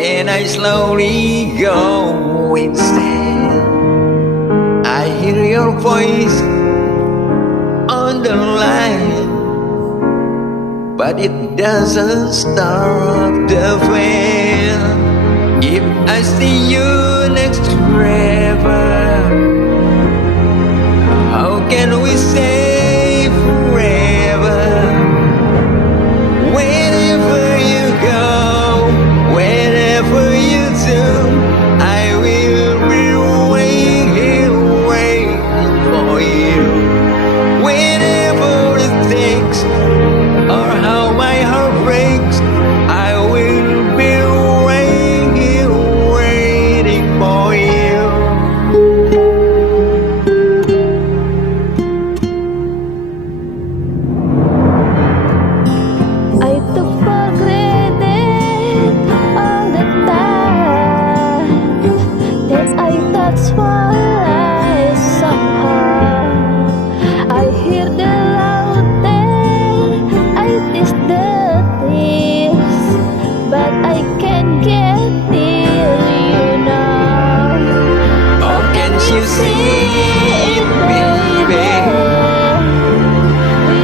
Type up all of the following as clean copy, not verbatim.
and I slowly go instead. I hear your voice on the line, but it doesn't stop the flame. If I see you next forever, how can we say forever? Wherever you go, wherever you do, I will be waiting for you. Whenever it takes, or how my heart breaks, I will be waiting for you. I took for granted all the time that I touch my eyes somehow. I hear the laughter, I taste the tears, but I can't get near you now. Oh, can't you see it, baby?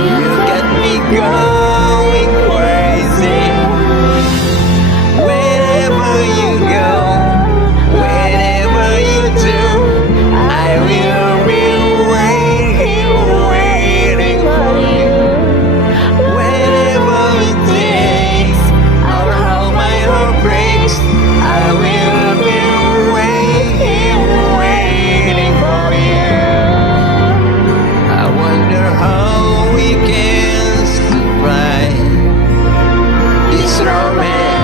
You got me going crazy. Wherever you go, wherever you do, I will be waiting for you. Whenever it takes, or how my heart breaks, I will be waiting for you. I wonder how we can survive this romance.